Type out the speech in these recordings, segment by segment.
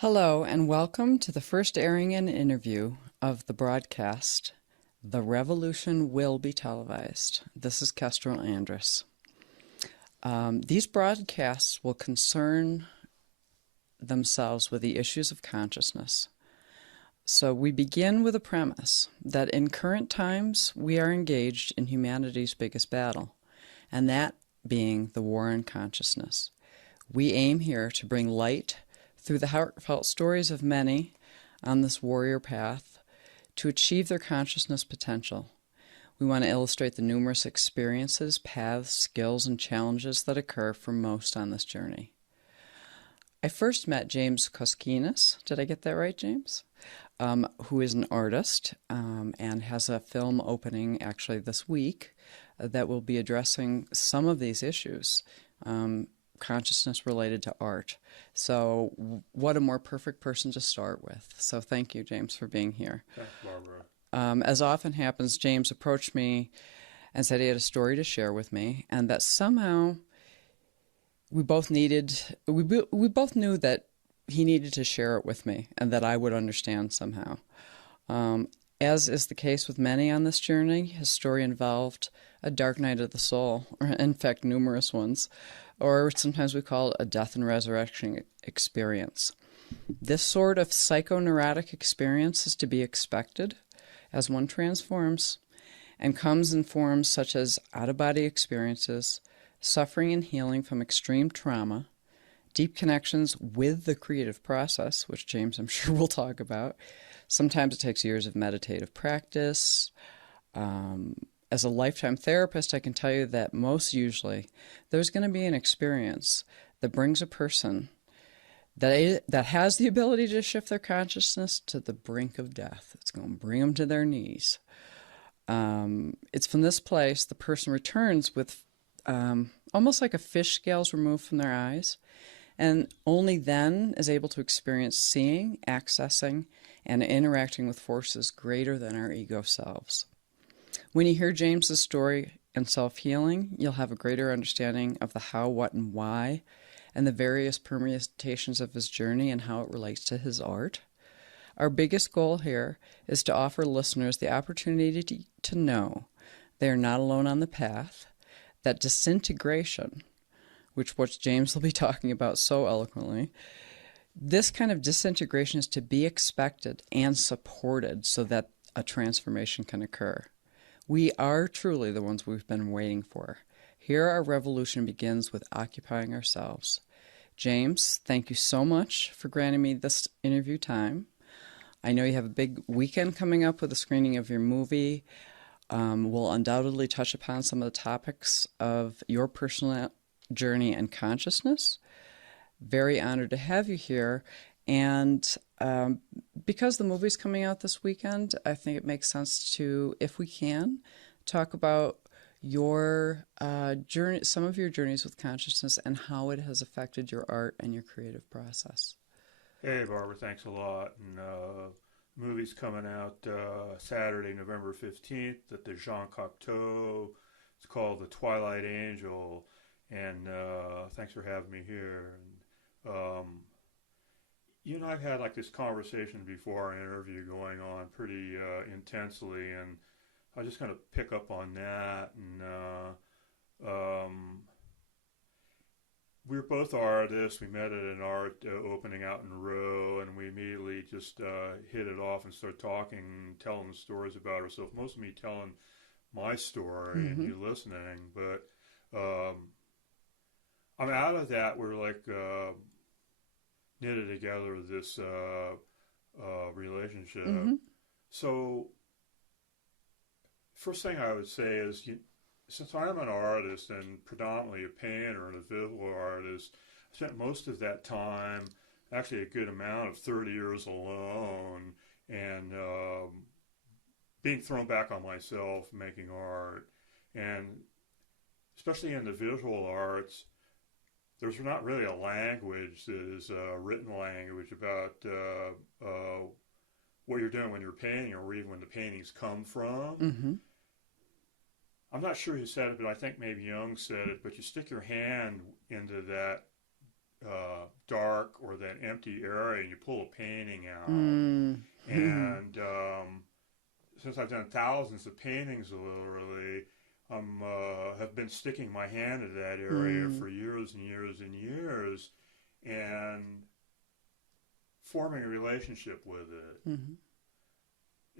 Hello, and welcome to the first airing and interview of the broadcast, The Revolution Will Be Televised. This is Kestrel Andrus. These broadcasts will concern themselves with the issues of consciousness. So we begin with a premise that in current times we are engaged in humanity's biggest battle, and that being the war on consciousness. We aim here to bring light through the heartfelt stories of many on this warrior path to achieve their consciousness potential. We want to illustrate the numerous experiences, paths, skills, and challenges that occur for most on this journey. I first met James Koskinas. Did I get that right, James? Who is an artist and has a film opening actually this week that will be addressing some of these issues. Consciousness related to art. So what a more perfect person to start with. So thank you, James, for being here. Thanks, Barbara. As often happens, James approached me and said he had a story to share with me, and that somehow we both knew that he needed to share it with me and that I would understand somehow. As is the case with many on this journey, his story involved a dark night of the soul, or in fact numerous ones, or sometimes we call it a death and resurrection experience. This sort of psychoneurotic experience is to be expected as one transforms and comes in forms such as out-of-body experiences, suffering and healing from extreme trauma, deep connections with the creative process, which James I'm sure will talk about. Sometimes it takes years of meditative practice. As a lifetime therapist, I can tell you that most usually there's going to be an experience that brings a person that has the ability to shift their consciousness to the brink of death. It's going to bring them to their knees. It's from this place the person returns with almost like a fish scales removed from their eyes, and only then is able to experience seeing, accessing, and interacting with forces greater than our ego selves. When you hear James's story and self-healing, you'll have a greater understanding of the how, what, and why, and the various permutations of his journey and how it relates to his art. Our biggest goal here is to offer listeners the opportunity to know they are not alone on the path, that disintegration, which James will be talking about so eloquently, this kind of disintegration is to be expected and supported so that a transformation can occur. We are truly the ones we've been waiting for. Here our revolution begins with occupying ourselves. James, thank you so much for granting me this interview time. I know you have a big weekend coming up with a screening of your movie. We'll undoubtedly touch upon some of the topics of your personal journey and consciousness. Very honored to have you here. And because the movie's coming out this weekend, I think it makes sense to, if we can, talk about your journey, some of your journeys with consciousness and how it has affected your art and your creative process. Hey, Barbara, thanks a lot. And movie's coming out Saturday, November 15th at the Jean Cocteau. It's called The Twilight Angel. And thanks for having me here. And, you and I've had like this conversation before, an interview going on pretty intensely, and I just kind of pick up on that. And we're both artists. We met at an art opening out in Row, and we immediately just hit it off and started talking, telling stories about ourselves. Most of me telling my story and you listening, but I'm out of that. We're like knitted together this relationship. So first thing I would say is, since I'm an artist and predominantly a painter and a visual artist, I spent most of that time, actually a good amount of 30 years alone, and being thrown back on myself making art. And especially in the visual arts, there's not really a language that is a written language about what you're doing when you're painting, or even when the paintings come from. I'm not sure who said it, but I think maybe Jung said it, but you stick your hand into that dark or that empty area, and you pull a painting out. Mm. And since I've done thousands of paintings, literally, have been sticking my hand to that area for years and years and years, and forming a relationship with it. Mm-hmm.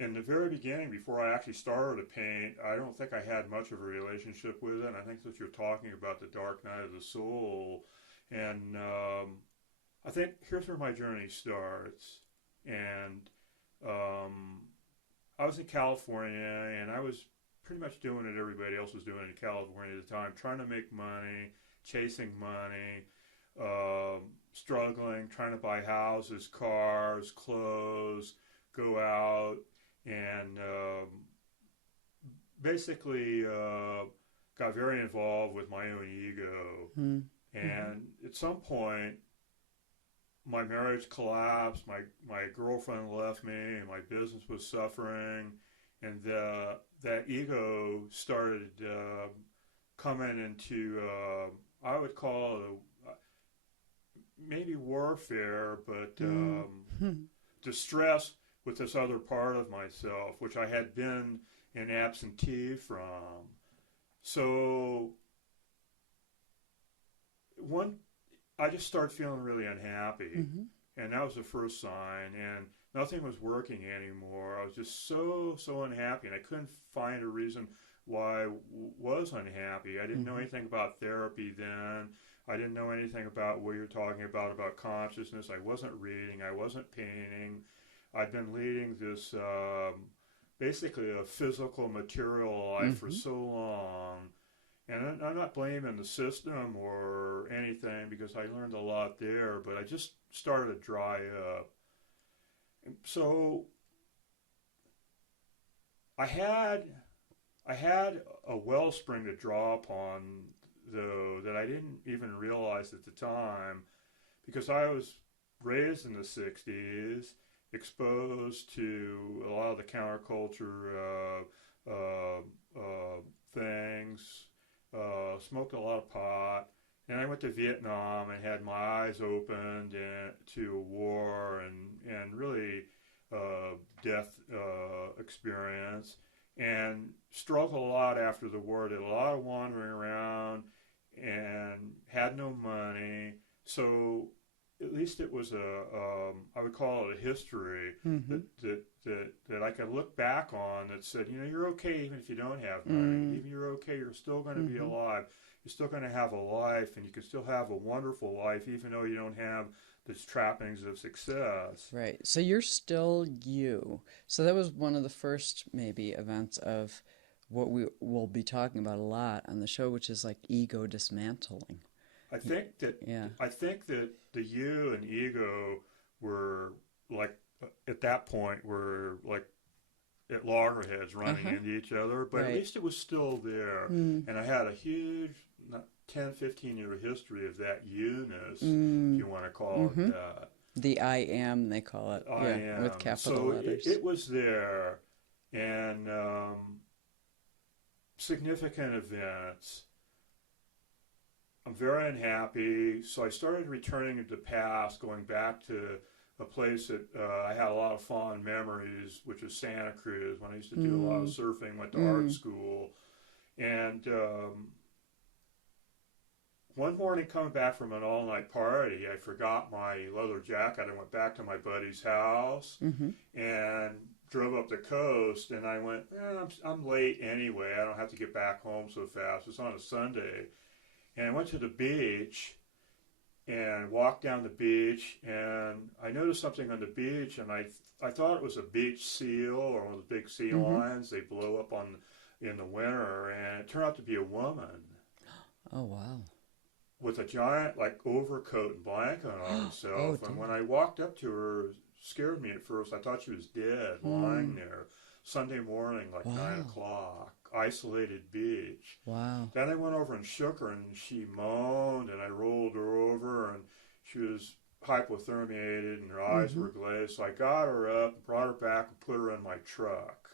In the very beginning, before I actually started to paint, I don't think I had much of a relationship with it. And I think that you're talking about the dark night of the soul. And I think here's where my journey starts. And I was in California, and I was pretty much doing what everybody else was doing in California at the time, trying to make money, chasing money, struggling, trying to buy houses, cars, clothes, go out, and basically got very involved with my own ego. Mm-hmm. And at some point, my marriage collapsed, my girlfriend left me, and my business was suffering, and that ego started coming into, I would call it maybe warfare, but distress with this other part of myself, which I had been an absentee from. So I just started feeling really unhappy, and that was the first sign, and nothing was working anymore. I was just so unhappy, and I couldn't find a reason why I was unhappy. I didn't know anything about therapy then. I didn't know anything about what you're talking about consciousness. I wasn't reading. I wasn't painting. I'd been leading this basically a physical, material life for so long. And I'm not blaming the system or anything, because I learned a lot there, but I just started to dry up. And so I had a wellspring to draw upon, though, that I didn't even realize at the time, because I was raised in the 60s, exposed to a lot of the counterculture things, smoked a lot of pot, and I went to Vietnam and had my eyes opened to a war and really death experience, and struggled a lot after the war. Did a lot of wandering around and had no money. So at least it was I would call it a history that I could look back on that said, you're okay even if you don't have money. Even you're okay, you're still going to be alive. You're still going to have a life, and you can still have a wonderful life even though you don't have the trappings of success. Right. So you're still you. So that was one of the first maybe events of what we will be talking about a lot on the show, which is like ego dismantling. I think that the you and ego were like at that point were like at loggerheads running into each other, but at least it was still there. And I had a huge 10, 15-year history of that you-ness, if you want to call it that. The I am, they call it. I am. With capital letters. It was there, and significant events. I'm very unhappy, so I started returning to the past, going back to a place that I had a lot of fond memories, which is Santa Cruz, when I used to do a lot of surfing, went to art school. And one morning coming back from an all-night party, I forgot my leather jacket. I went back to my buddy's house and drove up the coast, and I went, I'm late anyway. I don't have to get back home so fast. It's on a Sunday. And I went to the beach and walked down the beach, and I noticed something on the beach, and I thought it was a beach seal or one of the big sea lions they blow up in the winter, and it turned out to be a woman. Oh, wow. With a giant overcoat and blanket on herself. And when I walked up to her, it scared me at first. I thought she was dead, lying there. Sunday morning, 9 o'clock, isolated beach. Wow. Then I went over and shook her, and she moaned, and I rolled her over, and she was hypothermiated, and her eyes were glazed. So I got her up, brought her back, and put her in my truck,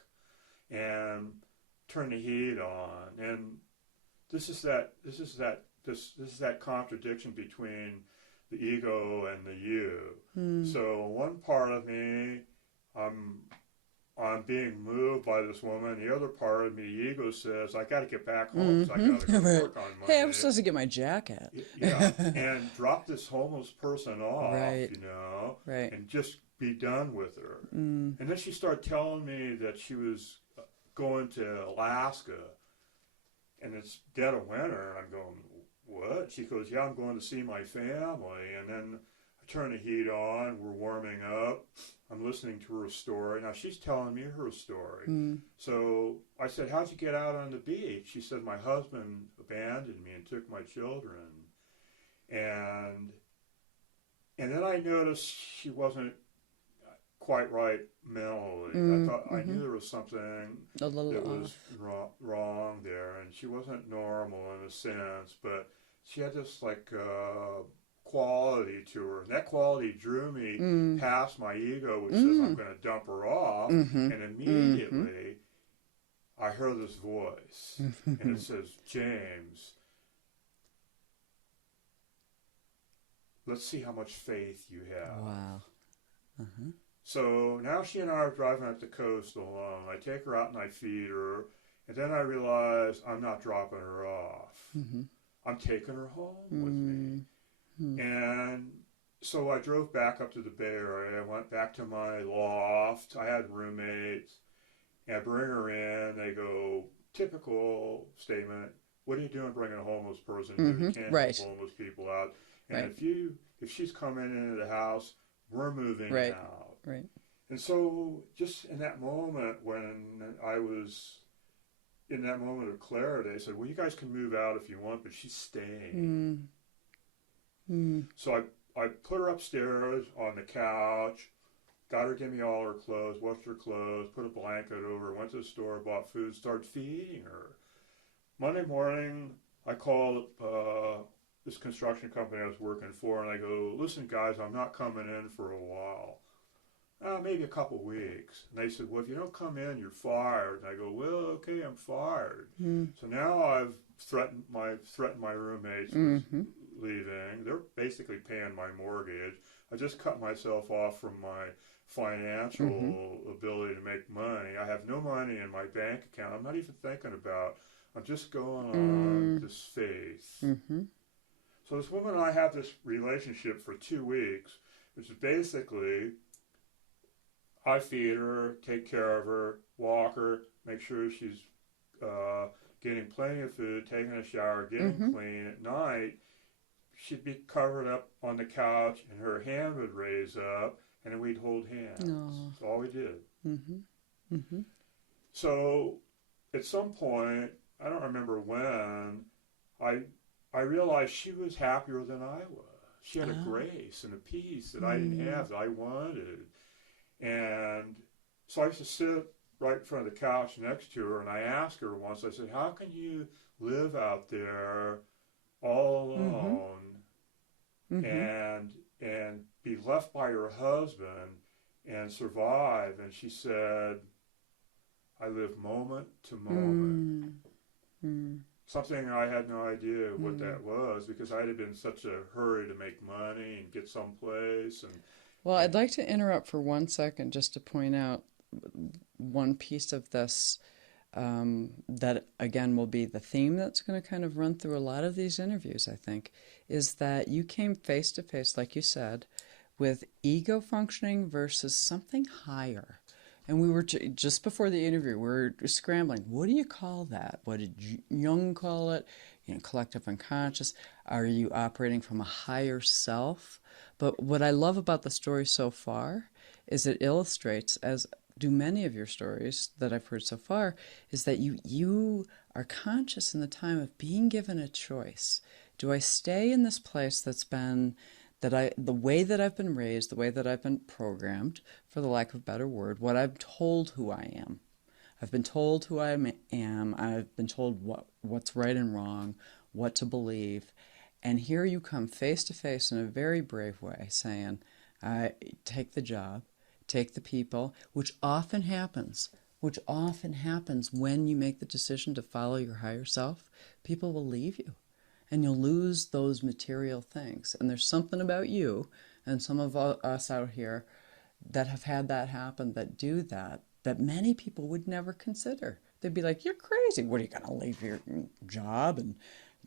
and turned the heat on. And this is that contradiction between the ego and the you. So one part of me, I'm being moved by this woman. The other part of me, the ego says, I got to get back home because I got to go to work on Monday. Hey, I'm supposed to get my jacket. Yeah, and drop this homeless person off, Right. Right. and just be done with her. And then she started telling me that she was going to Alaska, and it's dead of winter. And I'm going, what? She goes, yeah, I'm going to see my family. And then I turn the heat on. We're warming up. I'm listening to her story. Now, she's telling me her story. So I said, how'd you get out on the beach? She said, my husband abandoned me and took my children. And then I noticed she wasn't quite right mentally. I thought I knew there was something that was wrong there, and she wasn't normal in a sense, but she had this like quality to her, and that quality drew me past my ego, which says I'm going to dump her off, and immediately I heard this voice, and it says, James, let's see how much faith you have. Wow. So now she and I are driving up the coast alone. I take her out and I feed her, and then I realize I'm not dropping her off. I'm taking her home with me. And so I drove back up to the Bay Area. I went back to my loft. I had roommates. And I bring her in. They go, typical statement, what are you doing bringing a homeless person here? You can't Right. keep homeless people out. And Right. if she's coming into the house, we're moving Right. out. Right. And so just in that moment when I was in that moment of clarity, I said, well, you guys can move out if you want, but she's staying. So I put her upstairs on the couch, got her to give me all her clothes, washed her clothes, put a blanket over her, went to the store, bought food, started feeding her. Monday morning, I called this construction company I was working for, and I go, listen, guys, I'm not coming in for a while. Maybe a couple weeks. And they said, well, if you don't come in, you're fired. And I go, well, okay, I'm fired. So now I've threatened my roommates with leaving. They're basically paying my mortgage. I just cut myself off from my financial ability to make money. I have no money in my bank account. I'm not even thinking about. I'm just going on this faith. So this woman and I have this relationship for 2 weeks, which is basically I feed her, take care of her, walk her, make sure she's getting plenty of food, taking a shower, getting clean. At night, she'd be covered up on the couch, and her hand would raise up, and then we'd hold hands. That's all we did. So at some point, I don't remember when, I realized she was happier than I was. She had a grace and a peace that I didn't have, that I wanted. And so I used to sit right in front of the couch next to her, and I asked her once, I said, how can you live out there all alone and be left by your husband and survive? And she said, I live moment to moment. Something I had no idea what that was, because I had been in such a hurry to make money and get someplace. And Well, I'd like to interrupt for 1 second just to point out one piece of this that, again, will be the theme that's going to kind of run through a lot of these interviews, I think, is that you came face to face, like you said, with ego functioning versus something higher. And we were, just before the interview, we were scrambling. What do you call that? What did Jung call it? Collective unconscious. Are you operating from a higher self? But what I love about the story so far is it illustrates, as do many of your stories that I've heard so far, is that you are conscious in the time of being given a choice. Do I stay in this place that's been, the way that I've been raised, the way that I've been programmed, for the lack of a better word, what I've told who I am. I've been told who I am. I've been told what's right and wrong, what to believe. And here you come face to face in a very brave way saying, take the job, take the people, which often happens when you make the decision to follow your higher self. People will leave you. and you'll lose those material things. And there's something about you and some of us out here that have had that happen, that do that, that many people would never consider. They'd be like, you're crazy. What, are you going to leave your job and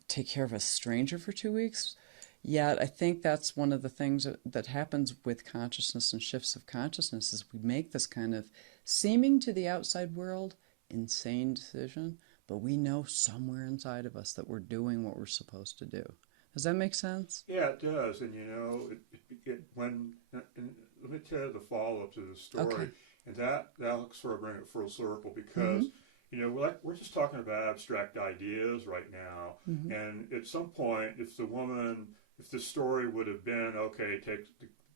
take care of a stranger for 2 weeks? Yet I think that's one of the things that happens with consciousness and shifts of consciousness, is we make this kind of seeming to the outside world insane decision, but we know somewhere inside of us that we're doing what we're supposed to do. Does that make sense? Yeah, it does. And let me tell you the follow-up to the story. Okay. And that'll sort of bring it full circle, because we're just talking about abstract ideas right now. Mm-hmm. And at some point, if the story would have been, okay,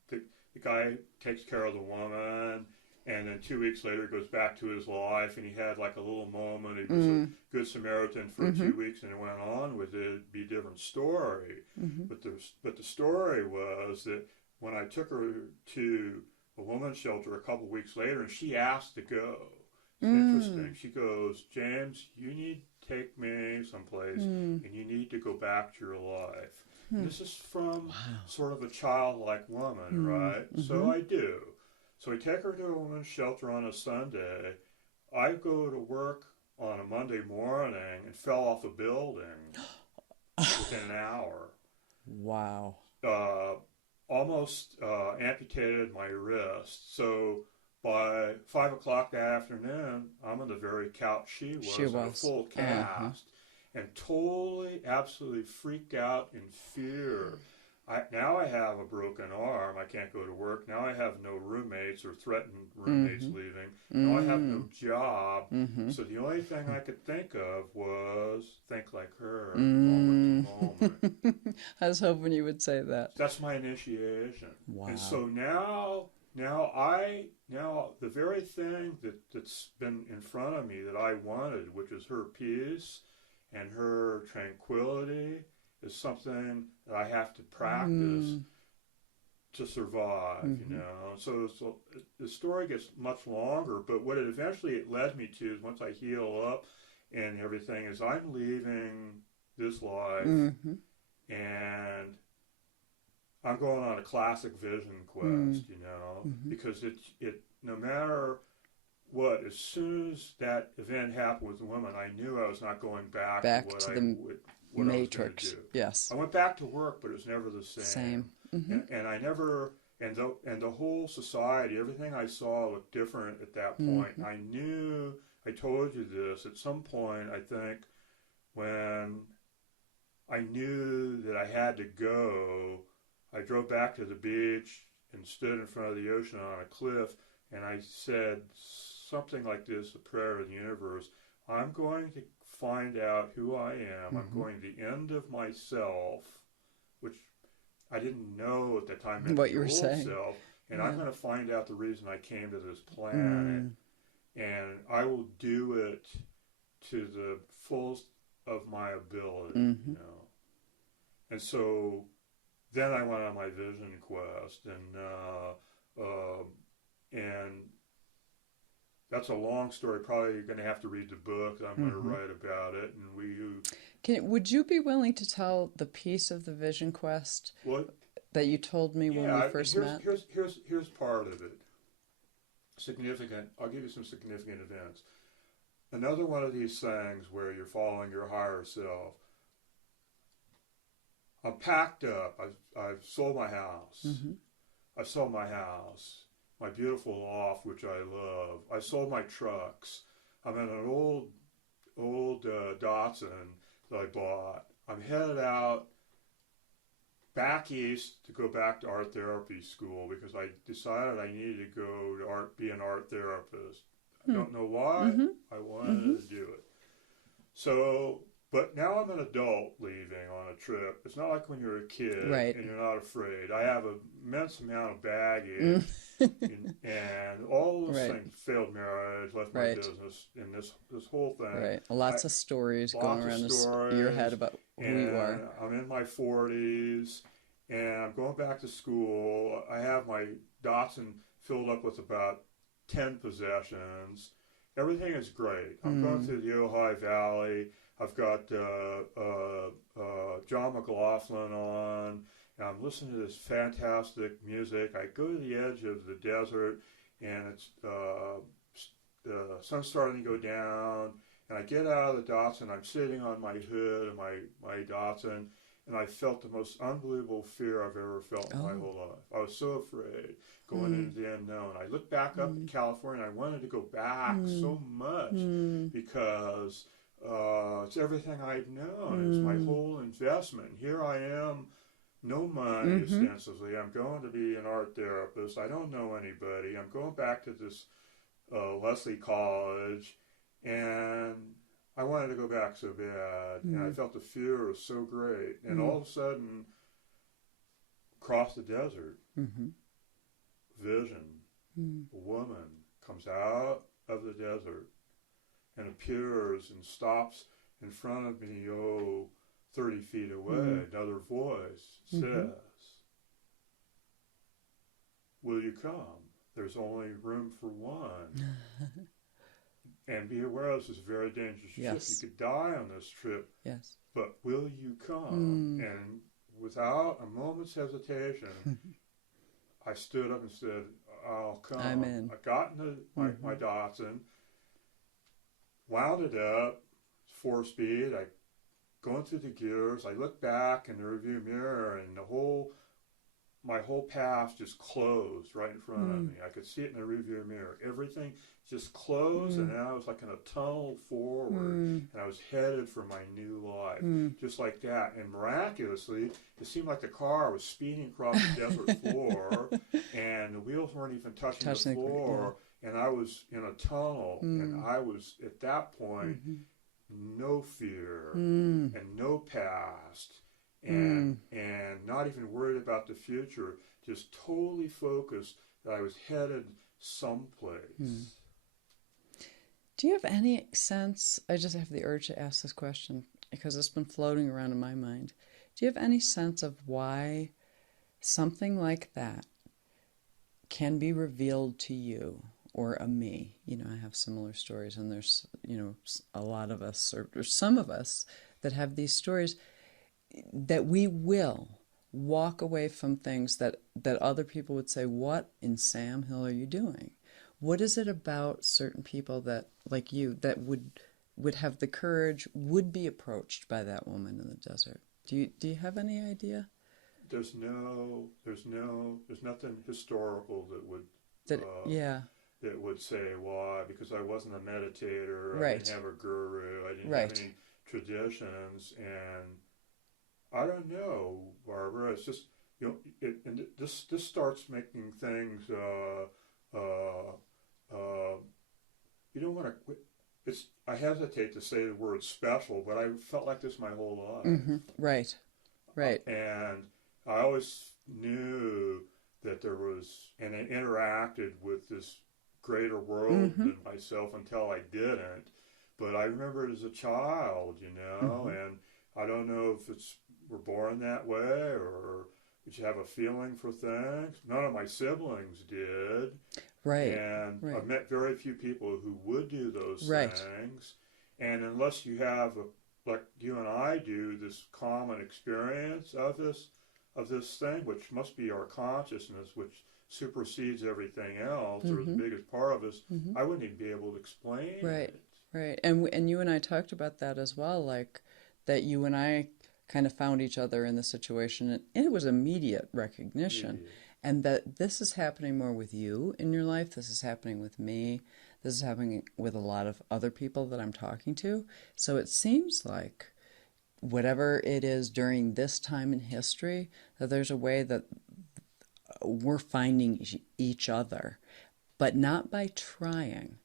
the guy takes care of the woman, and then 2 weeks later goes back to his life, and he had like a little moment, he was a good Samaritan for 2 weeks, and it went on with it, it'd be a different story. But the story was that when I took her to a woman's shelter a couple weeks later, and she asked to go. It's interesting. She goes, James, you need to take me someplace, and you need to go back to your life. This is from sort of a childlike woman, right? So I do. So I take her to a woman's shelter on a Sunday. I go to work on a Monday morning and fell off a building within an hour. Wow. Almost amputated my wrist. So by 5 o'clock that afternoon, I'm on the very couch she was. In a full cast. And totally, absolutely freaked out in fear. Now I have a broken arm. I can't go to work. Now I have no roommates or threatened roommates leaving. Now I have no job. So the only thing I could think of was think like her, moment to moment. I was hoping you would say that. That's my initiation. Wow. And so now the very thing that's been in front of me that I wanted, which is her peace and her tranquility, is something that I have to practice to survive, So the story gets much longer, but what it led me to is, once I heal up and everything, is I'm leaving this life and I'm going on a classic vision quest, because it no matter what, as soon as that event happened with the woman, I knew I was not going back to the Matrix. Yes. I went back to work, but it was never the same. And I never, and the whole society, everything I saw looked different at that point. I knew, I told you this, at some point, I think, when I knew that I had to go, I drove back to the beach and stood in front of the ocean on a cliff, and I said something like this, a prayer of the universe: I'm going to find out who I am. I'm going to the end of myself, which I didn't know at the time meant what you were old saying. Self, and I'm going to find out the reason I came to this planet, and I will do it to the fullest of my ability, And so then I went on my vision quest, and that's a long story. Probably you're going to have to read the book. I'm going to write about it. And would you be willing to tell the piece of the vision quest that you told me when we first met? Here's part of it. Significant. I'll give you some significant events. Another one of these things where you're following your higher self. I'm packed up. I've sold my house. I sold my house. My beautiful loft, which I love. I sold my trucks. I'm in an old Datsun that I bought. I'm headed out back east to go back to art therapy school, because I decided I needed to go to be an art therapist. I don't know why. I wanted to do it. So, but now I'm an adult leaving on a trip. It's not like when you're a kid and you're not afraid. I have an immense amount of baggage and all those things. Failed marriage, left my business, and this whole thing. Right. Lots of stories going around your head about who you are. I'm in my 40s, and I'm going back to school. I have my Datsun filled up with about 10 possessions, everything is great. I'm going through the Ojai Valley. I've got John McLaughlin on. And I'm listening to this fantastic music. I go to the edge of the desert, and it's the sun's starting to go down. And I get out of the Datsun. I'm sitting on my hood of my Datsun, and I felt the most unbelievable fear I've ever felt in my whole life. I was so afraid going into the unknown. I looked back up at California. I wanted to go back so much because it's everything I've known. It's my whole investment. Here I am, no money ostensibly. I'm going to be an art therapist. I don't know anybody. I'm going back to this Leslie College, and I wanted to go back so bad, and I felt the fear was so great. And all of a sudden, across the desert, vision, a woman comes out of the desert and appears and stops in front of me, 30 feet away. Another voice says, "Will you come? There's only room for one." And be aware this is a very dangerous trip. You could die on this trip. Yes. But will you come? And without a moment's hesitation, I stood up and said, "I'll come." I'm in. I got into my Datsun, wound it up, 4-speed. I going through the gears. I looked back in the rearview mirror, and my whole path just closed right in front of me. I could see it in the rearview mirror. Everything just closed, and now I was like in a tunnel forward, and I was headed for my new life, just like that. And miraculously, it seemed like the car was speeding across the desert floor, and the wheels weren't even touching the floor, and I was in a tunnel, and I was, at that point, no fear and no past. And not even worried about the future, just totally focused that I was headed someplace. Do you have any sense, I just have the urge to ask this question because it's been floating around in my mind. Do you have any sense of why something like that can be revealed to you or a me? You know, I have similar stories, and there's, you know, a lot of us, or some of us that have these stories, that we will walk away from things that other people would say, "What in Sam Hill are you doing?" What is it about certain people that, like you, that would have the courage, would be approached by that woman in the desert? Do you have any idea? There's nothing historical that would that would say why, because I wasn't a meditator, I didn't have a guru, I didn't have any traditions, and I don't know, Barbara. It's just, you know, and this starts making things. You don't want to. It's. I hesitate to say the word special, but I felt like this my whole life. Right. And I always knew that there was, and I interacted with this greater world than myself until I didn't. But I remember it as a child, you know, and I don't know if we're born that way, or we should have a feeling for things. None of my siblings did. And I've met very few people who would do those things. And unless you have, like you and I do, this common experience of this thing, which must be our consciousness, which supersedes everything else, or is the biggest part of us, I wouldn't even be able to explain it. Right. And you and I talked about that as well, like that you and I kind of found each other in the situation, and it was immediate recognition. And that this is happening more with you in your life. This is happening with me. This is happening with a lot of other people that I'm talking to. So it seems like whatever it is during this time in history, that there's a way that we're finding each other, but not by trying,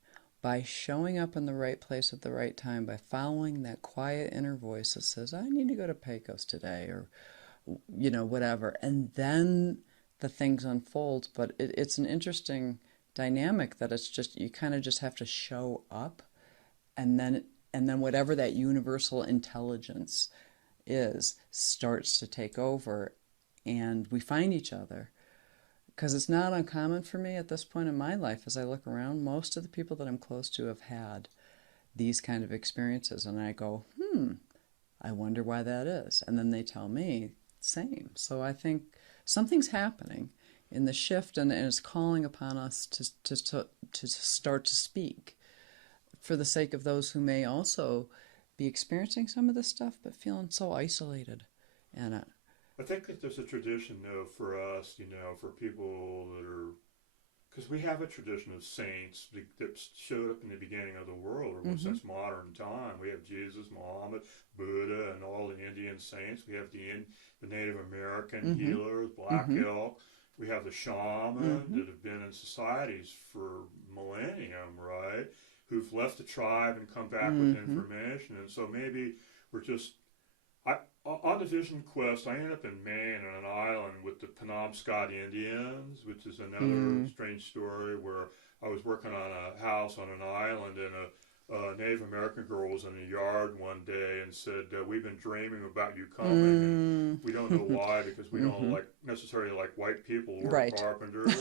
by showing up in the right place at the right time, by following that quiet inner voice that says, "I need to go to Pecos today," or, you know, whatever. And then the things unfold. But it's an interesting dynamic that it's just, you kind of just have to show up, and then whatever that universal intelligence is starts to take over, and we find each other. Because it's not uncommon for me at this point in my life, as I look around, most of the people that I'm close to have had these kind of experiences. And I go, I wonder why that is. And then they tell me, same. So I think something's happening in the shift, and it's calling upon us to start to speak for the sake of those who may also be experiencing some of this stuff, but feeling so isolated. And I think that there's a tradition, though, for us, for people that are, because we have a tradition of saints that showed up in the beginning of the world, or since modern time. We have Jesus, Muhammad, Buddha, and all the Indian saints. We have the Native American healers, Black Elk. We have the shaman that have been in societies for millennium, right? Who've left the tribe and come back with information. And so maybe we're just... on the Vision Quest, I ended up in Maine on an island with the Penobscot Indians, which is another strange story, where I was working on a house on an island, and a Native American girl was in the yard one day and said, "We've been dreaming about you coming, and we don't know why, because we don't necessarily like white people or carpenters."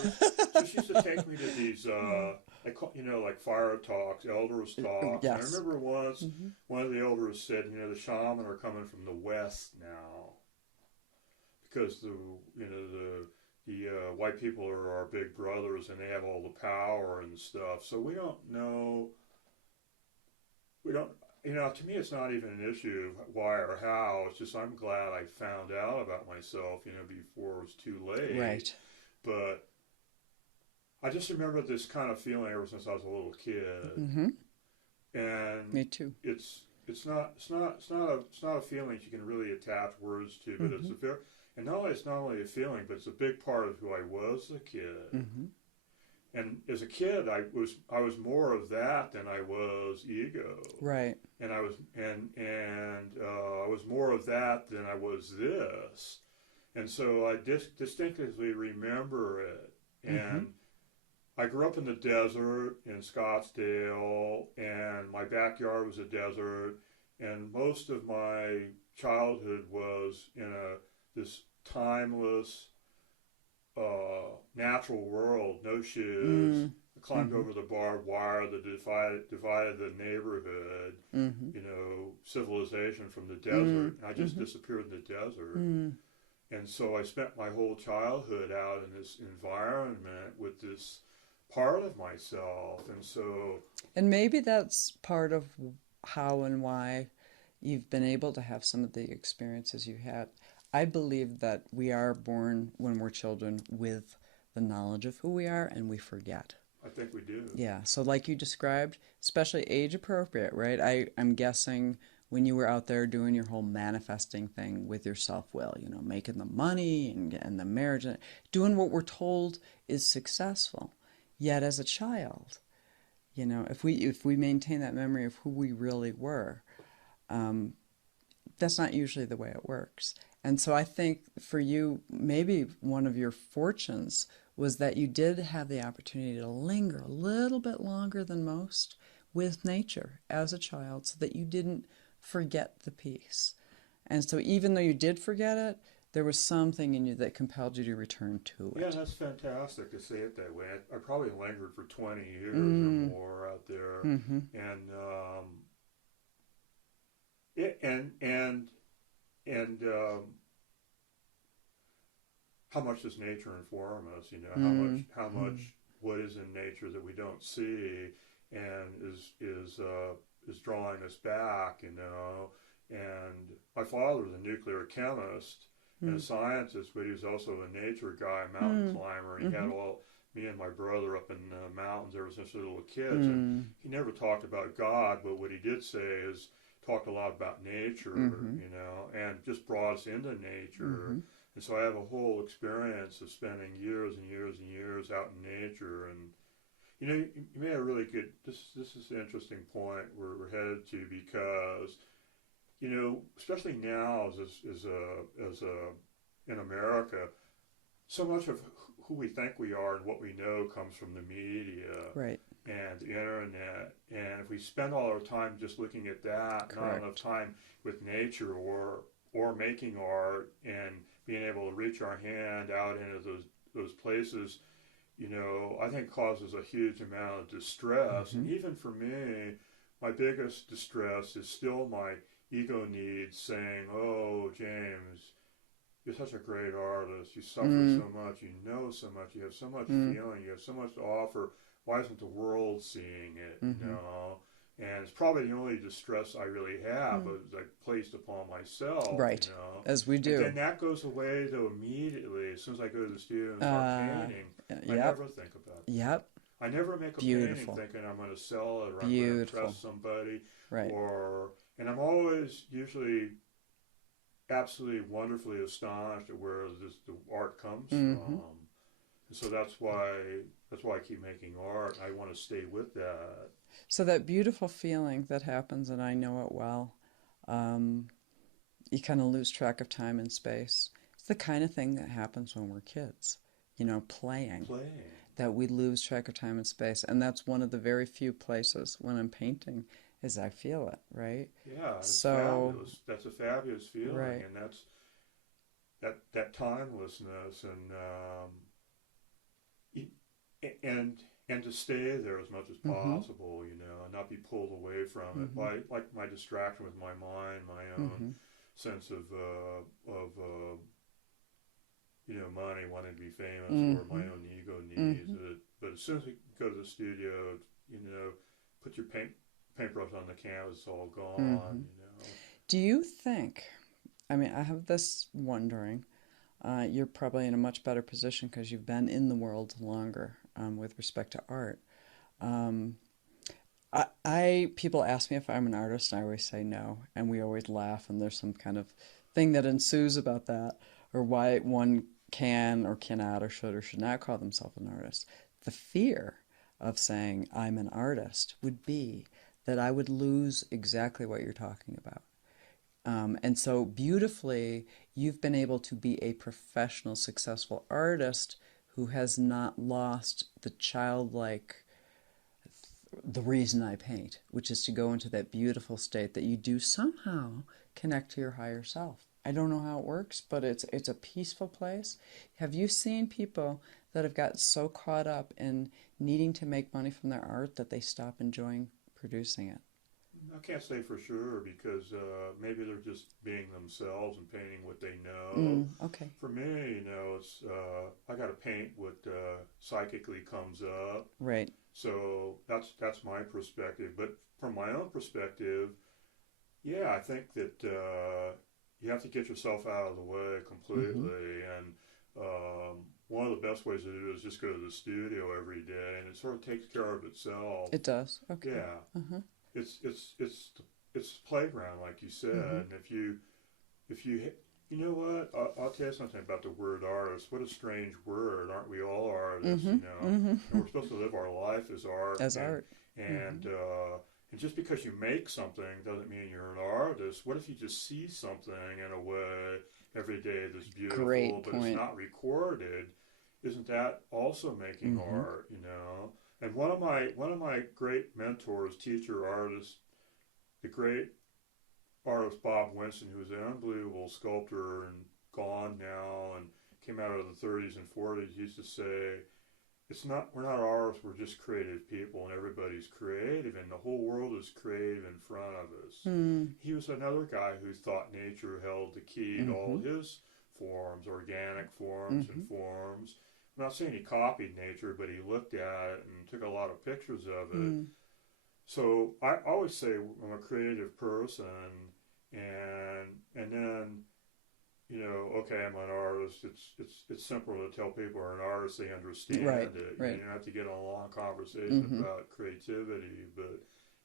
So she used to take me to these, like fire talks, elders talks. Yes. And I remember once one of the elders said, the shaman are coming from the west now, because the white people are our big brothers, and they have all the power and stuff. So we don't know. To me, it's not even an issue of why or how. It's just I'm glad I found out about myself, before it was too late. Right. But I just remember this kind of feeling ever since I was a little kid. And me too. It's not a feeling you can really attach words to, but and it's not only a feeling, but it's a big part of who I was as a kid. And as a kid, I was more of that than I was ego. Right. And I was I was more of that than I was this. And so I distinctively remember it. And I grew up in the desert in Scottsdale, and my backyard was a desert, and most of my childhood was in this timeless natural world, no shoes. I climbed over the barbed wire that divided the neighborhood, civilization from the desert. And I just disappeared in the desert. And so I spent my whole childhood out in this environment with this part of myself. And maybe that's part of how and why you've been able to have some of the experiences you had. I believe that we are born, when we're children, with the knowledge of who we are, and we forget. I think we do. Yeah. So like you described, especially age appropriate, right? I'm guessing when you were out there doing your whole manifesting thing with your self-will, making the money and the marriage, and doing what we're told is successful. Yet as a child, if we maintain that memory of who we really were, that's not usually the way it works. And so I think for you, maybe one of your fortunes was that you did have the opportunity to linger a little bit longer than most with nature as a child, so that you didn't forget the piece. And so even though you did forget it, there was something in you that compelled you to return to it. Yeah, that's fantastic to say it that way. I probably lingered for 20 years or more out there. And how much does nature inform us? How much what is in nature that we don't see, and is drawing us back. And my father was a nuclear chemist and a scientist, but he was also a nature guy, mountain climber. And he had me and my brother up in the mountains ever since we were little kids. And he never talked about God, but what he did say is talked a lot about nature, and just brought us into nature. And so I have a whole experience of spending years and years and years out in nature. And you made a really good. This is an interesting point we're headed to, because especially now as in America, so much of who we think we are and what we know comes from the media, right, and the internet. And if we spend all our time just looking at that, not enough time with nature or making art and being able to reach our hand out into those those places, I think causes a huge amount of distress. And even for me, my biggest distress is still my ego needs saying, "Oh, James, you're such a great artist. You suffer so much. You know so much. You have so much feeling. You have so much to offer. Why isn't the world seeing it?" And it's probably the only distress I really have is like placed upon myself. Right, as we do. And then that goes away though immediately. As soon as I go to the studio and start painting, I never think about it. Yep. I never make a painting thinking I'm going to sell it or I'm going to impress somebody. Right. And I'm always usually absolutely wonderfully astonished at where the art comes from. And so that's why I keep making art. I want to stay with that. So that beautiful feeling that happens, and I know it well, you kind of lose track of time and space. It's the kind of thing that happens when we're kids, playing. That we lose track of time and space. And that's one of the very few places when I'm painting is I feel it, right? Yeah, it's fabulous. That's a fabulous feeling. Right. And that's that timelessness and to stay there as much as possible, and not be pulled away from it by like my distraction with my mind, my own sense of money, wanting to be famous, or my own ego needs. But as soon as we go to the studio, put your paintbrush on the canvas, it's all gone. Do you think? I mean, I have this wondering. You're probably in a much better position because you've been in the world longer with respect to art. People ask me if I'm an artist, and I always say no, and we always laugh, and there's some kind of thing that ensues about that, or why one can or cannot or should not call themselves an artist. The fear of saying I'm an artist would be that I would lose exactly what you're talking about. And so beautifully, you've been able to be a professional, successful artist who has not lost the childlike, the reason I paint, which is to go into that beautiful state that you do somehow connect to your higher self. I don't know how it works, but it's a peaceful place. Have you seen people that have got so caught up in needing to make money from their art that they stop enjoying producing it? I can't say for sure because maybe they're just being themselves and painting what they know. Okay. For me, it's I got to paint what psychically comes up. Right. So that's my perspective. But from my own perspective, yeah, I think that you have to get yourself out of the way completely. And one of the best ways to do it is just go to the studio every day, and it sort of takes care of itself. It does. Okay. Yeah. It's playground, like you said. And if you what, I'll tell you something about the word artist. What a strange word. Aren't we all artists? And we're supposed to live our life as art. And just because you make something doesn't mean you're an artist. What if you just see something in a way every day that's beautiful, but it's not recorded? Isn't that also making art? And one of my great mentors, teacher, artist, the great artist Bob Winston, who was an unbelievable sculptor and gone now and came out of the 30s and 40s, used to say, we're not artists, we're just creative people, and everybody's creative, and the whole world is creative in front of us. He was another guy who thought nature held the key to all his forms, organic forms and forms. I'm not saying he copied nature, but he looked at it and took a lot of pictures of it. So I always say I'm a creative person, and then okay, I'm an artist. It's simple to tell people are an artist; they understand it. Right. You don't have to get on a long conversation about creativity, but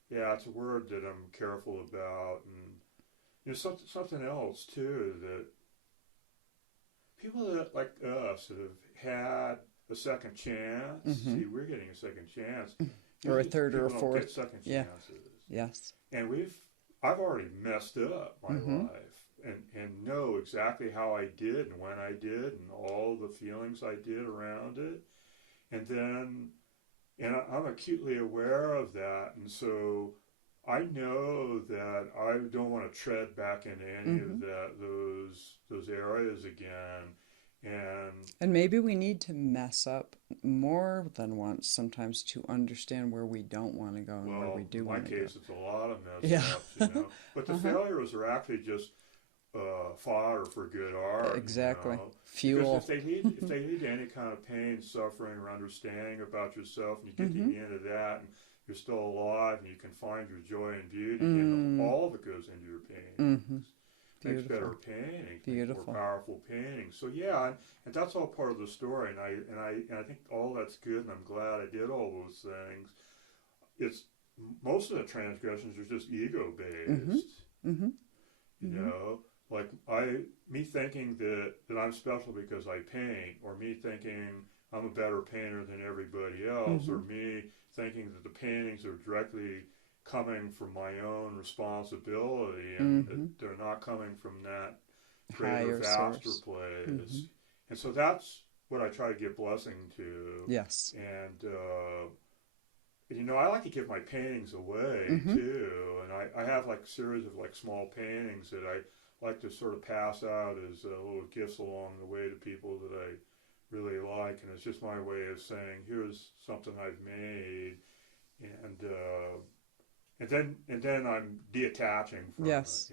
yeah, it's a word that I'm careful about, and something else too that people that like us that have had a second chance. See, we're getting a second chance, or a third or a fourth. Get second chances. Yes. And I've already messed up my life, and know exactly how I did and when I did and all the feelings I did around it, and I'm acutely aware of that, and so I know that I don't want to tread back into any of those areas again. And And maybe we need to mess up more than once sometimes to understand where we don't want to go and where we do want to go. In my case, it's a lot of mess Yeah. ups, But the failures are actually just fodder for good art. Exactly. Fuel. Because if they lead to any kind of pain, suffering, or understanding about yourself, and you get to the end of that, and you're still alive, and you can find your joy and beauty, and all of it goes into your painting. Makes better painting, more powerful painting. So yeah, and that's all part of the story, and I think all that's good, and I'm glad I did all those things. It's most of the transgressions are just ego based. Like me thinking that I'm special because I paint, or me thinking I'm a better painter than everybody else, or me thinking that the paintings are directly coming from my own responsibility, and that they're not coming from that greater, vaster place. And so that's what I try to give blessing to. Yes. And I like to give my paintings away too, and I have like a series of like small paintings that I like to sort of pass out as little gifts along the way to people that I really like, and it's just my way of saying, here's something I've made, and then I'm detaching from it. Yes.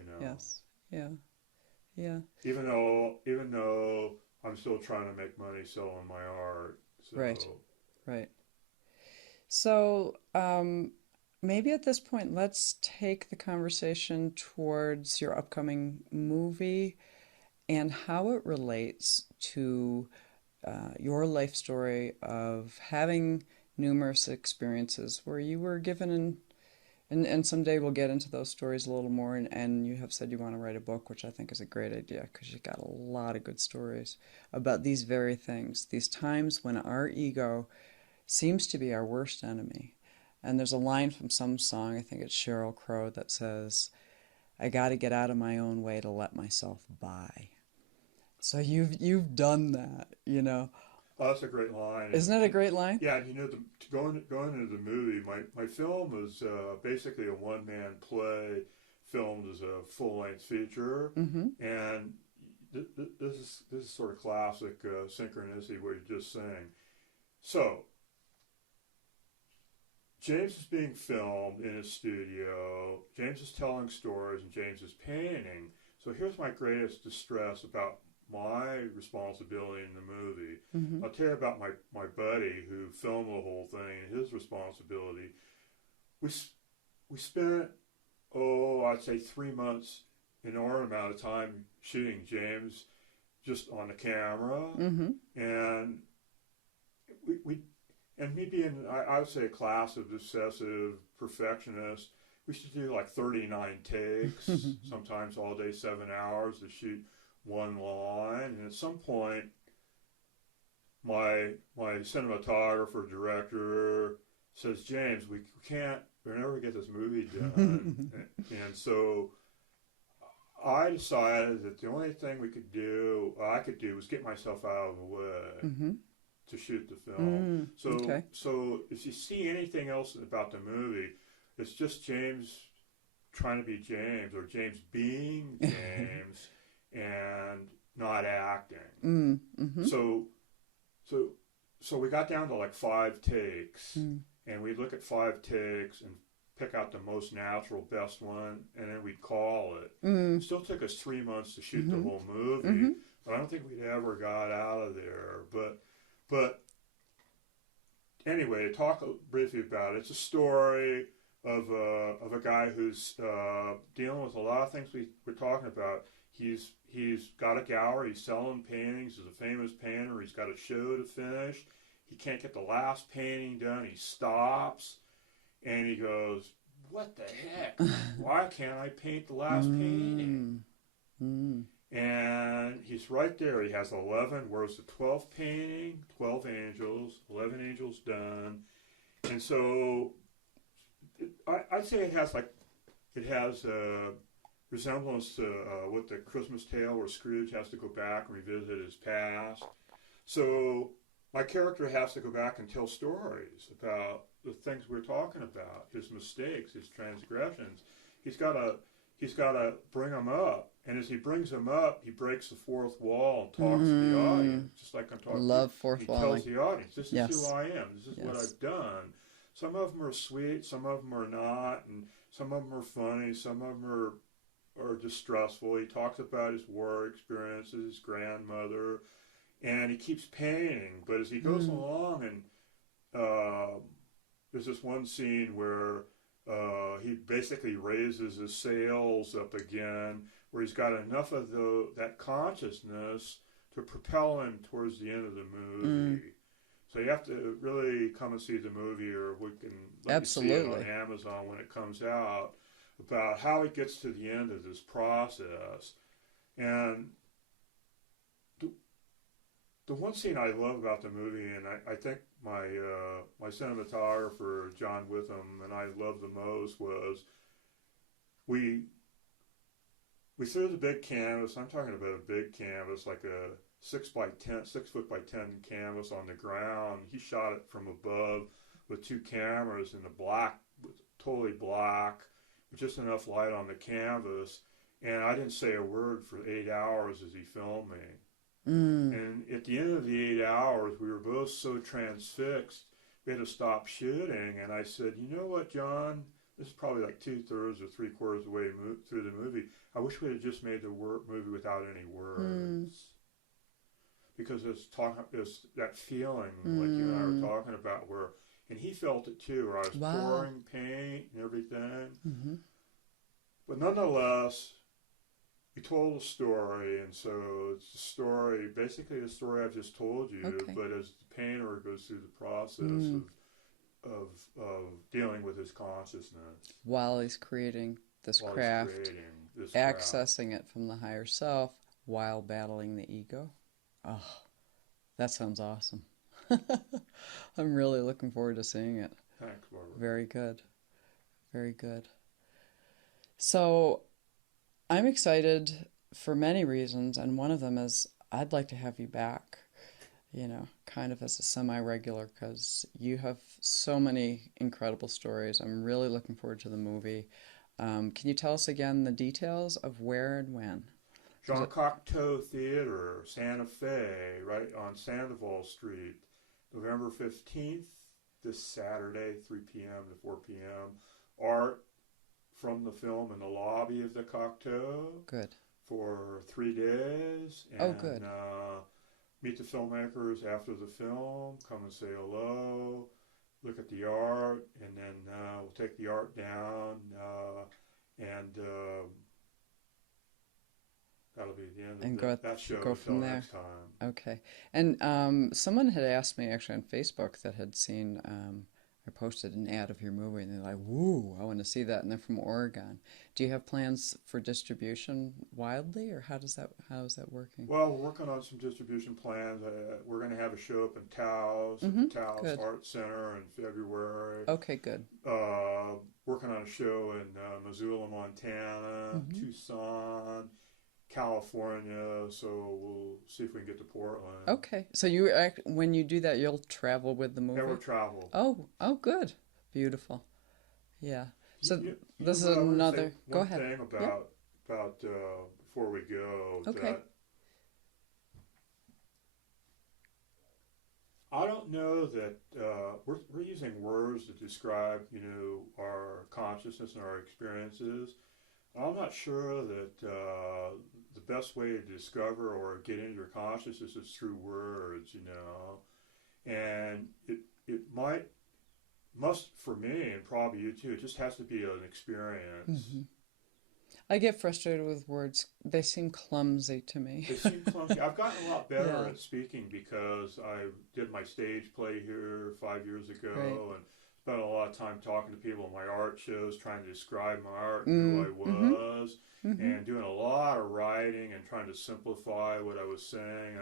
Yeah. Even though I'm still trying to make money selling my art. So. Right. So maybe at this point, let's take the conversation towards your upcoming movie and how it relates to your life story of having numerous experiences where you were given, and someday we'll get into those stories a little more, and you have said you want to write a book, which I think is a great idea because you've got a lot of good stories about these very things, these times when our ego seems to be our worst enemy. And there's a line from some song, I think it's Sheryl Crow, that says, I got to get out of my own way to let myself by. So you've done that, Oh, that's a great line. Isn't it a great line? Yeah, and going into the movie, my film was basically a one-man play filmed as a full-length feature, and this is sort of classic synchronicity where you're just saying, so James is being filmed in his studio, James is telling stories, and James is painting. So here's my greatest distress about my responsibility in the movie. I'll tell you about my buddy who filmed the whole thing and his responsibility. We spent, I'd say 3 months, an enormous amount of time shooting James just on the camera, and and me being, I would say, a class of obsessive perfectionists, we used to do like 39 takes, sometimes all day, 7 hours to shoot one line. And at some point, my cinematographer, director says, James, we'll never get this movie done. And so I decided that the only thing I could do was get myself out of the way. To shoot the film. So if you see anything else about the movie, it's just James trying to be James, or James being James and not acting. So we got down to like 5 takes, and we'd look at 5 takes and pick out the most natural, best one, and then we'd call it. It still took us 3 months to shoot the whole movie, but I don't think we'd ever got out of there. But anyway, talk briefly about it. It's a story of a guy who's dealing with a lot of things we're talking about. He's got a gallery. He's selling paintings. He's a famous painter. He's got a show to finish. He can't get the last painting done. He stops, and he goes, "What the heck? Why can't I paint the last painting?" And he's right there. He has 11. Where's the 12th painting? 12 angels. 11 angels done. And so I'd say it has a resemblance to what the Christmas Tale, where Scrooge has to go back and revisit his past. So my character has to go back and tell stories about the things we're talking about, his mistakes, his transgressions. He's got to bring them up And as he brings them up, he breaks the fourth wall and talks to the audience, just like I'm talking. Love fourth He walling. tells the audience, "This is who Yes. I am. This is what Yes. I've done." Some of them are sweet, some of them are not, and some of them are funny, some of them are distressful. He talks about his war experiences, his grandmother, and he keeps painting. But as he goes along, and there's this one scene where he basically raises his sails up again, where he's got enough of that consciousness to propel him towards the end of the movie. So you have to really come and see the movie, or we can let you see it on Amazon when it comes out, about how it gets to the end of this process. And the one scene I love about the movie, and I think my cinematographer John Witham and I loved the most, was we threw the big canvas. I'm talking about a big canvas, like a 6 foot by 10 canvas on the ground. He shot it from above with two cameras in the black, totally black, with just enough light on the canvas. And I didn't say a word for 8 hours as he filmed me. And at the end of the 8 hours, we were both so transfixed, we had to stop shooting. And I said, "You know what, John? This is probably like 2/3 or 3/4 of the way through the movie. I wish we had just made the movie without any words." Because it's that feeling, like you and I were talking about, where, and he felt it too, where I was pouring paint and everything. But nonetheless, we told a story, and so it's basically the story I've just told you, but as the painter goes through the process of dealing with his consciousness. While he's creating this craft, accessing it from the higher self, while battling the ego. Oh, that sounds awesome. I'm really looking forward to seeing it. Thanks, Barbara. Very good. Very good. So, I'm excited for many reasons, and one of them is I'd like to have you back, kind of as a semi-regular, because you have so many incredible stories. I'm really looking forward to the movie. Can you tell us again the details of where and when? Jean Cocteau Theater, Santa Fe, right on Sandoval Street, November 15th, this Saturday, 3 p.m. to 4 p.m. Art from the film in the lobby of the Cocteau. Good. For 3 days. And, good. Meet the filmmakers after the film, come and say hello, look at the art, and then we'll take the art down, and that'll be the end of that show. Go from there. Next time. Okay. And someone had asked me actually on Facebook that had seen I posted an ad of your movie, and they're like, "Woo, I want to see that." And they're from Oregon. Do you have plans for distribution widely, or how is that working? Well, we're working on some distribution plans. We're going to have a show up in Taos, at the Taos Art Center in February. Okay, good. Working on a show in Missoula, Montana, Tucson, California, so we'll see if we can get to Portland. Okay, so when you do that, you'll travel with the movie? Yeah, we'll travel. Oh, good. Beautiful. Yeah. So this is another... Go ahead. One thing about before we go, that I don't know that we're using words to describe, our consciousness and our experiences. I'm not sure that the best way to discover or get into your consciousness is through words, and it must for me, and probably you too, it just has to be an experience. I get frustrated with words. They seem clumsy to me. They seem clumsy. I've gotten a lot better at speaking because I did my stage play here 5 years ago, and spent a lot of time talking to people in my art shows, trying to describe my art and who I was, and doing a lot of writing and trying to simplify what I was saying.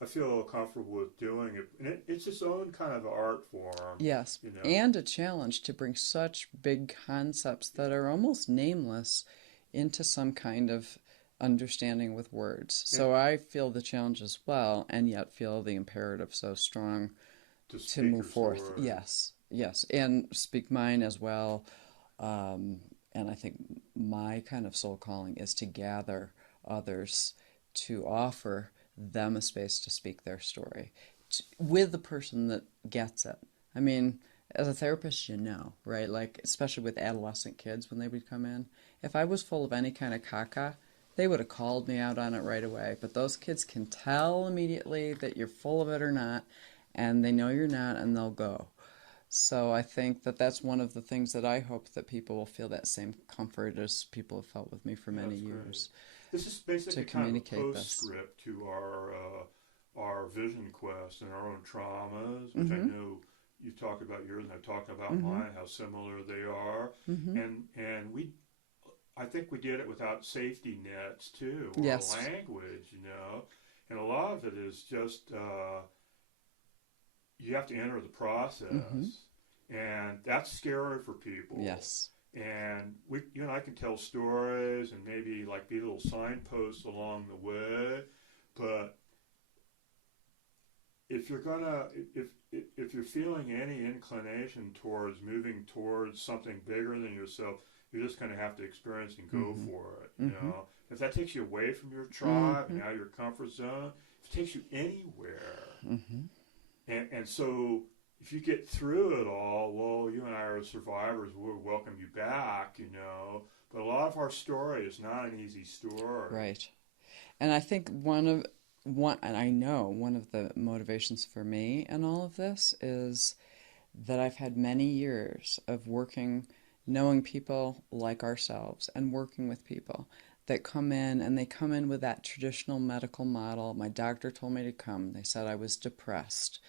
I feel comfortable with doing it, and it's its own kind of art form. Yes, and a challenge to bring such big concepts that are almost nameless into some kind of understanding with words. So I feel the challenge as well, and yet feel the imperative so strong to move forth. Yes, and speak mine as well. And I think my kind of soul calling is to gather others, to offer them a space to speak their story with the person that gets it. I mean, as a therapist, right? Like, especially with adolescent kids when they would come in. If I was full of any kind of caca, they would have called me out on it right away. But those kids can tell immediately that you're full of it or not, and they know you're not, and they'll go. So I think that that's one of the things that I hope that people will feel that same comfort as people have felt with me for many years. This is basically to kind of a communicate postscript to our vision quest and our own traumas, which I know you talked about yours and I've talked about mine, how similar they are, and I think we did it without safety nets too, or language, and a lot of it is just you have to enter the process, and that's scary for people. Yes. And you and I can tell stories and maybe like be little signposts along the way, but if you're if you're feeling any inclination towards moving towards something bigger than yourself, you're just going to have to experience and go for it. If that takes you away from your tribe and out of your comfort zone, if it takes you anywhere, and so if you get through it all, well, you and I are survivors. We'll welcome you back, But a lot of our story is not an easy story. Right. And I think one of the motivations for me in all of this is that I've had many years of knowing people like ourselves and working with people that come in, and they come in with that traditional medical model. My doctor told me to come. They said I was depressed.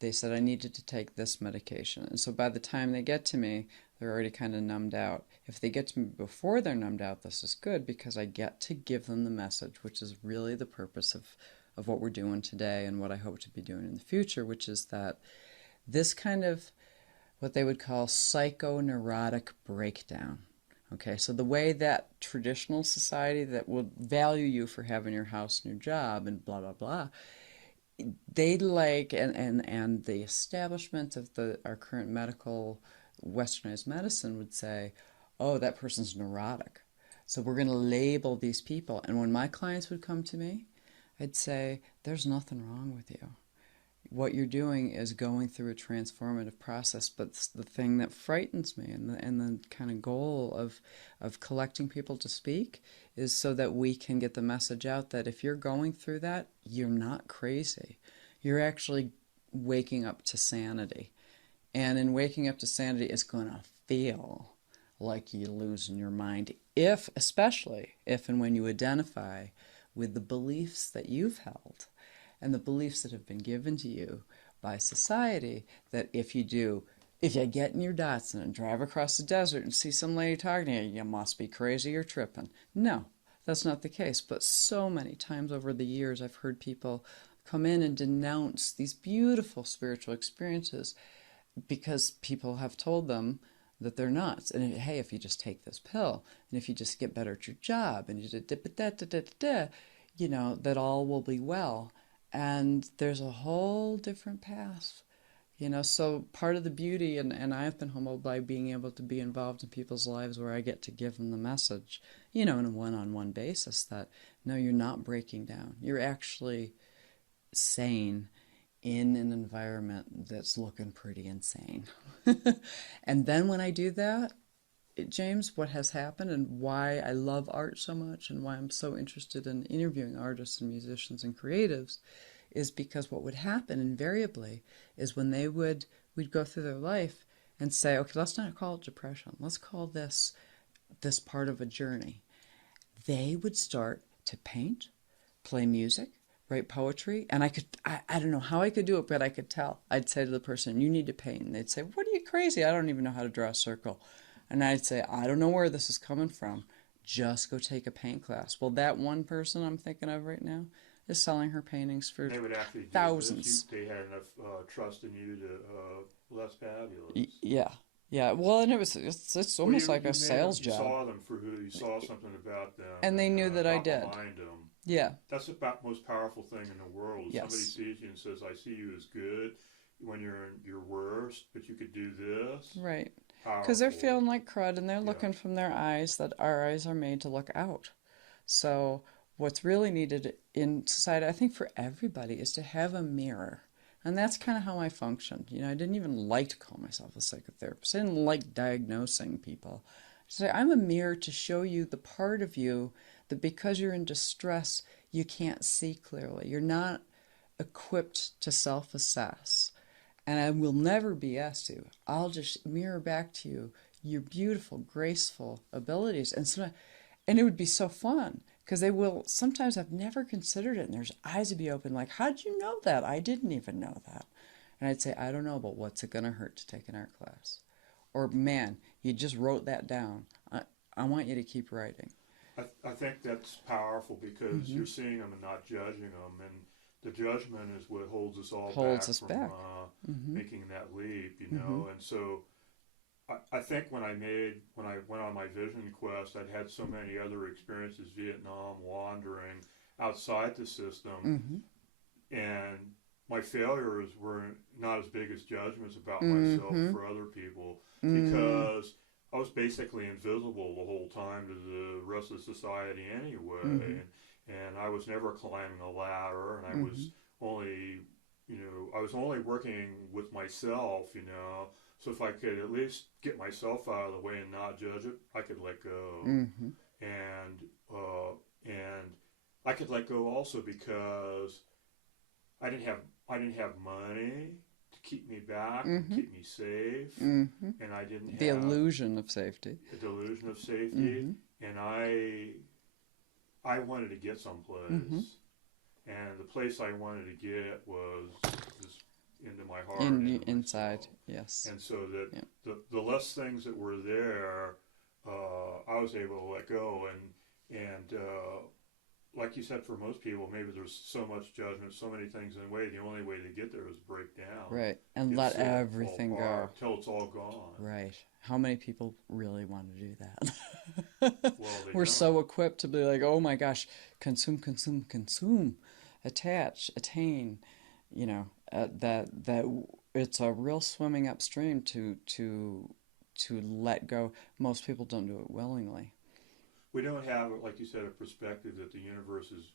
They said I needed to take this medication. And so by the time they get to me, they're already kind of numbed out. If they get to me before they're numbed out, this is good because I get to give them the message, which is really the purpose of what we're doing today and what I hope to be doing in the future, which is that this kind of what they would call psychoneurotic breakdown. Okay, so the way that traditional society that would value you for having your house and your job and blah, blah, blah, they and the establishment of our current medical westernized medicine would say, oh, that person's neurotic. So we're going to label these people. And when my clients would come to me, I'd say, there's nothing wrong with you. What you're doing is going through a transformative process, but the thing that frightens me and the kind of goal of collecting people to speak is so that we can get the message out that if you're going through that, you're not crazy. You're actually waking up to sanity. And in waking up to sanity, it's going to feel like you're losing your mind, especially if and when you identify with the beliefs that you've held and the beliefs that have been given to you by society, that if you get in your Datsun and drive across the desert and see some lady talking to you, you must be crazy or tripping. No, that's not the case. But so many times over the years, I've heard people come in and denounce these beautiful spiritual experiences because people have told them that they're nuts. And hey, if you just take this pill, and if you just get better at your job, and that all will be well. And there's a whole different path, so part of the beauty, and I've been humbled by being able to be involved in people's lives where I get to give them the message, in a one-on-one basis that, no, you're not breaking down. You're actually sane in an environment that's looking pretty insane. And then when I do that, James, what has happened and why I love art so much and why I'm so interested in interviewing artists and musicians and creatives is because what would happen invariably is when we'd go through their life and say, okay, let's not call it depression. Let's call this part of a journey. They would start to paint, play music, write poetry, and I don't know how I could do it, but I could tell. I'd say to the person, you need to paint. And they'd say, what are you, crazy? I don't even know how to draw a circle. And I'd say, I don't know where this is coming from. Just go take a paint class. Well, that one person I'm thinking of right now is selling her paintings for they would actually thousands. They had enough trust in you to, that's fabulous. Yeah. Well, and it's almost like a sales job. You saw them for who you saw something about them, and they knew that I did. Behind them. Yeah, that's the most powerful thing in the world. Yes. Somebody sees you and says, "I see you as good when you're in your worst, but you could do this." Right. Because they're powerful. feeling like crud and they're Yeah. looking from their eyes that our eyes are made to look out. So, what's really needed in society, I think for everybody, is to have a mirror. And that's kind of how I functioned. I didn't even like to call myself a psychotherapist. I didn't like diagnosing people. So I'm a mirror to show you the part of you that because you're in distress, you can't see clearly. You're not equipped to self assess. And I will never BS you. I'll just mirror back to you your beautiful, graceful abilities. And it would be so fun because they will sometimes I've never considered it, and their eyes would be open like, how'd you know that? I didn't even know that. And I'd say, I don't know, but what's it going to hurt to take an art class? Or, man, you just wrote that down. I want you to keep writing. I think that's powerful because Mm-hmm. you're seeing them and not judging them, and the judgment is what holds us all Holds back us from back. Mm-hmm. making that leap, Mm-hmm. And so I think when I went on my vision quest, I'd had so many other experiences, Vietnam, wandering outside the system, Mm-hmm. and my failures were not as big as judgments about myself Mm-hmm. for other people Mm-hmm. because I was basically invisible the whole time to the rest of society anyway, Mm-hmm. and I was never climbing a ladder, and I Mm-hmm. was only, I was only working with myself, So if I could at least get myself out of the way and not judge it, I could let go, Mm-hmm. and I could let go also because I didn't have money to keep me back and Mm-hmm. keep me safe, Mm-hmm. and I didn't The have illusion of safety. a delusion of safety, Mm-hmm. and I wanted to get Mm-hmm. someplace, and the place I wanted to get was just into my heart, into Inside, myself, yes. and so that Yeah. the less things that were there, I was able to let go, and like you said, for most people, maybe there's so much judgment, so many things in the way. The only way to get there is break down. Right. And Just let see it fall everything go. apart till it's all gone. Right. How many people really want to do that? Well, they We're don't. so equipped to be like, oh my gosh, consume, consume, consume, attach, attain. That it's a real swimming upstream to let go. Most people don't do it willingly. We don't have, like you said, a perspective that the universe is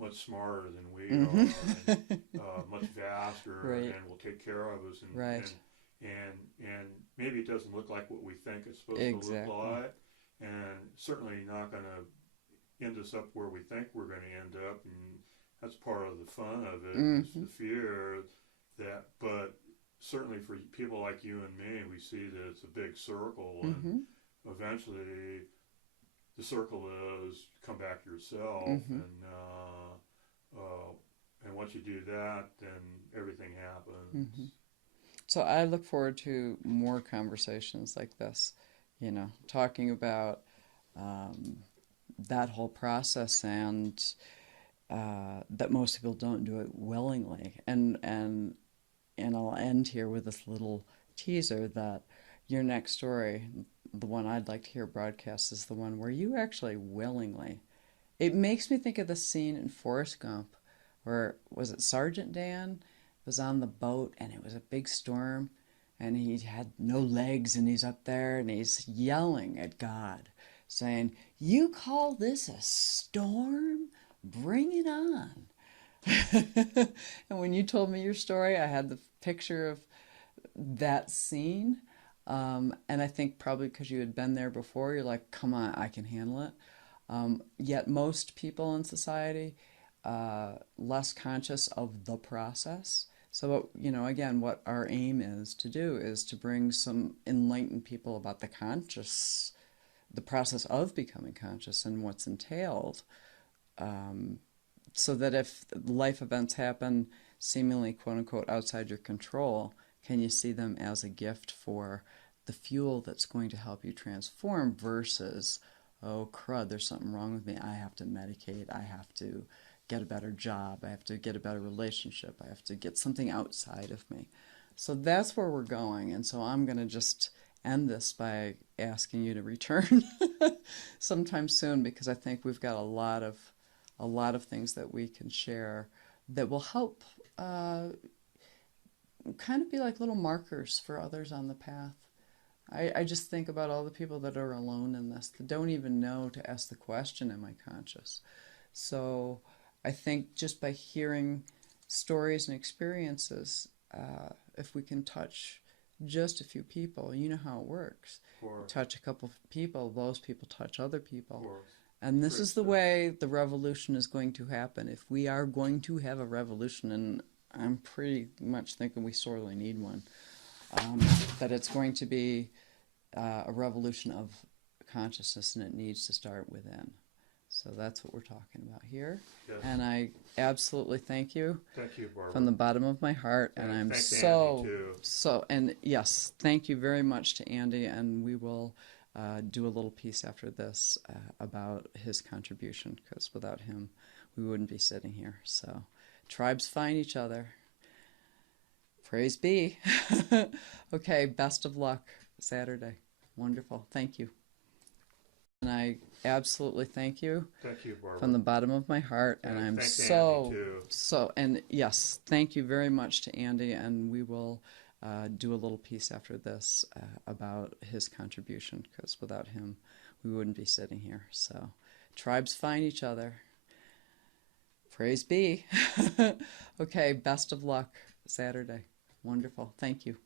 much smarter than we Mm-hmm. are, and much vaster, Right. and will take care of us, Right. and maybe it doesn't look like what we think it's supposed to look Exactly. like, and certainly not going to end us up where we think we're going to end up, and that's part of the fun of it, is Mm-hmm. the fear that, but certainly for people like you and me, we see that it's a big circle, and Mm-hmm. eventually the circle is come back to yourself, Mm-hmm. and once you do that, then everything happens. Mm-hmm. So I look forward to more conversations like this, talking about um, that whole process and that most people don't do it willingly. And I'll end here with this little teaser that your next story, the one I'd like to hear broadcast, is the one where you actually willingly. It makes me think of the scene in Forrest Gump where, was it Sergeant Dan was on the boat and it was a big storm and he had no legs and he's up there and he's yelling at God saying, "You call this a storm? Bring it on." And when you told me your story, I had the picture of that scene. And I think probably because you had been there before, you're like, come on, I can handle it. Yet most people in society less conscious of the process. So, again, what our aim is to do is to bring some enlightened people about the process of becoming conscious and what's entailed, so that if life events happen seemingly quote unquote outside your control, can you see them as a gift for the fuel that's going to help you transform versus, oh crud, there's something wrong with me. I have to medicate. I have to get a better job. I have to get a better relationship. I have to get something outside of me. So that's where we're going. And so I'm going to just end this by asking you to return sometime soon because I think we've got a lot of things that we can share that will help kind of be like little markers for others on the path. I just think about all the people that are alone in this, that don't even know to ask the question, am I conscious? So I think just by hearing stories and experiences, if we can touch just a few people, you know how it works. Touch a couple of people, those people touch other people. And this is the way the revolution is going to happen. If we are going to have a revolution, and I'm pretty much thinking we sorely need one, that it's going to be a revolution of consciousness, and it needs to start within. So that's what we're talking about here. Yes. And I absolutely thank you. Thank you, Barbara. From the bottom of my heart. And I'm and yes, thank you very much to Andy. And we will do a little piece after this about his contribution, because without him, we wouldn't be sitting here. So tribes find each other. Praise be. Okay, best of luck Saturday. Wonderful. Thank you. And I absolutely thank you. Thank you, Barbara. From the bottom of my heart. And I'm and yes, thank you very much to Andy. And we will do a little piece after this about his contribution, because without him, we wouldn't be sitting here. So tribes find each other. Praise be. Okay, best of luck Saturday. Wonderful. Thank you.